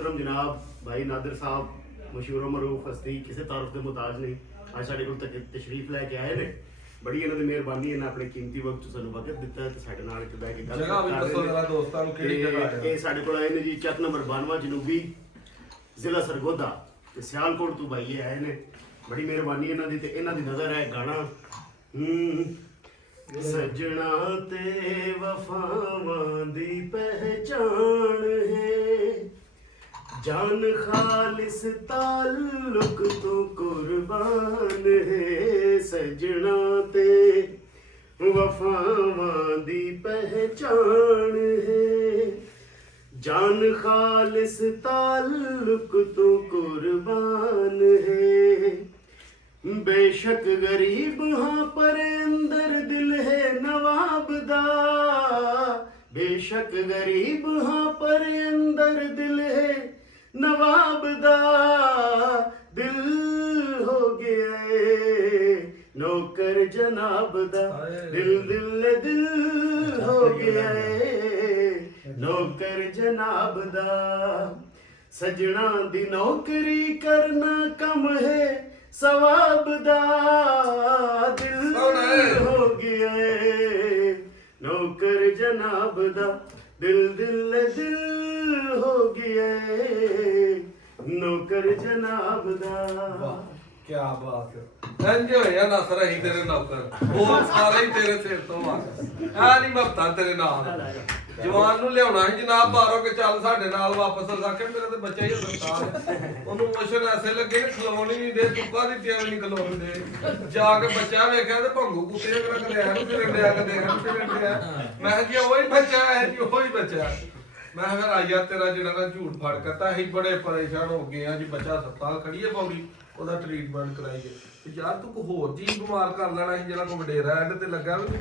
जनाब भाई नादिर साहब मशहूर मरूफ हस्ती किसी तारुफ के मुताज नहीं आज साढ़े को तशरीफ लैके आए ने बड़ी इन्होंने मेहरबानी इन्हें अपने कीमती वक्त ਸਾਨੂੰ ਵਕਤ ਦਿੱਤਾ ਤੇ ਸਾਡੇ ਨਾਲ ਇੱਥੇ ਬੈ ਕੇ ਗੱਲ ਜਗ੍ਹਾ ਵੀ ਦੱਸੋ ਜਰਾ ਦੋਸਤਾਂ ਨੂੰ ਕਿਹੜੀ ਜਗ੍ਹਾ ਹੈ ਇਹ ਸਾਡੇ ਕੋਲ ਆਏ ਨੇ ਜੀ ਚੱਕ ਨੰਬਰ 92 ਜਨੂਬੀ ਜ਼ਿਲ੍ਹਾ ਸਰਗੋਦਾ ਤੇ ਸਿਆਲਕੋਟ ਤੋਂ ਭਾਈ ਆਏ ਨੇ ਬੜੀ ਮਿਹਰਬਾਨੀ ਇਹਨਾਂ ਦੀ ਤੇ ਇਹਨਾਂ ਦੀ ਨਜ਼ਰ ਹੈ ਗਾਣਾ ਸਜਣਾ ਤੇ ਵਫਾਵਾਂ ਦੀ ਪਹਿਚਾਨ ਹੈ जान खालिस ताल्लुक तो कुर्बान है सजना ते वफावां दी पहचान है जान खालिस ताल्लुक तो कुर्बान है बेशक गरीब हाँ पर अंदर दिल है नवाब दा बेशक गरीब हाँ पर अंदर दिल है नवाब दा दिल हो गया है नौकर जनाब दा दिल दिल दिल हो गया है नौकर जनाब दा सजना दी नौकरी करना कम है सवाब दा दिल हो गया है नौकर जनाब दा दिल दिल दिल हो गया नौकर जनाब दा ਕੀ ਬਾਤ ਹੈ ਇੰਜ ਹੋਇਆ ਨਸਰ ਹੀ ਤੇਰੇ ਨੌਕਰ ਹੋਰ ਸਾਰੇ ਹੀ ਤੇਰੇ ਸਿਰ ਤੋਂ ਆ ਆ ਨਹੀਂ ਮਫਤਾ ਤੇਰੇ ਨਾਲ ਜਵਾਨ ਨੂੰ ਲਿਆਉਣਾ ਸੀ ਜਨਾਬ ਬਾਹਰੋਂ ਕਿ ਚੱਲ ਸਾਡੇ ਨਾਲ ਵਾਪਸ ਆ ਕੇ ਮੇਰੇ ਤੇ ਬੱਚਾ ਹੀ ਹਸਪਤਾਲ ਉਹਨੂੰ ਮੋਸ਼ਨ ਐਸੇ ਲੱਗੇ ਨੇ ਖਲੋਣ ਹੀ ਨਹੀਂ ਦੇ ਚੁੱਕਾ ਦੀ ਟਿਆ ਨਹੀਂ ਖਲੋਣ ਦੇ ਜਾ ਕੇ ਬੱਚਾ ਵੇਖਿਆ ਤੇ ਭੰਗੂ ਕੁੱਤੇ ਅਗਰ ਕਰਿਆ ਨੂੰ ਫਿਰ ਇੰਡਿਆ ਕੇ ਦੇਖਣ ਫਿਰ ਇੰਡਿਆ ਮੈਂ ਕਿਹਾ ਉਹੀ ਬੱਚਾ ਹੈ ਜੀ ਉਹੀ ਬੱਚਾ ਮੈਂ ਫਿਰ ਆਇਆ ਤੇਰਾ ਜਿਹੜਾ ਨਾ ਝੂਠ ਫੜ ਕਰਤਾ ਅਸੀਂ ਬੜੇ ਪਰੇਸ਼ਾਨ ਹੋ ਗਏ ਆ ਜੀ ਬੱਚਾ ਹਸਪਤਾਲ ਖੜੀਏ ਪੌੜੀ ਉਹਦਾ ਟ੍ਰੀਟਮੈਂਟ ਕਰਾਈਏ ਤੇ ਯਾਰ ਤੂੰ ਕੋ ਹੋਰ ਚੀਜ਼ ਬਿਮਾਰ ਕਰ ਲੈਣਾ ਸੀ ਜਿਹੜਾ ਕੋ ਵਡੇਰਾ ਐਂਡ ਤੇ ਲੱਗਾ ਵੀ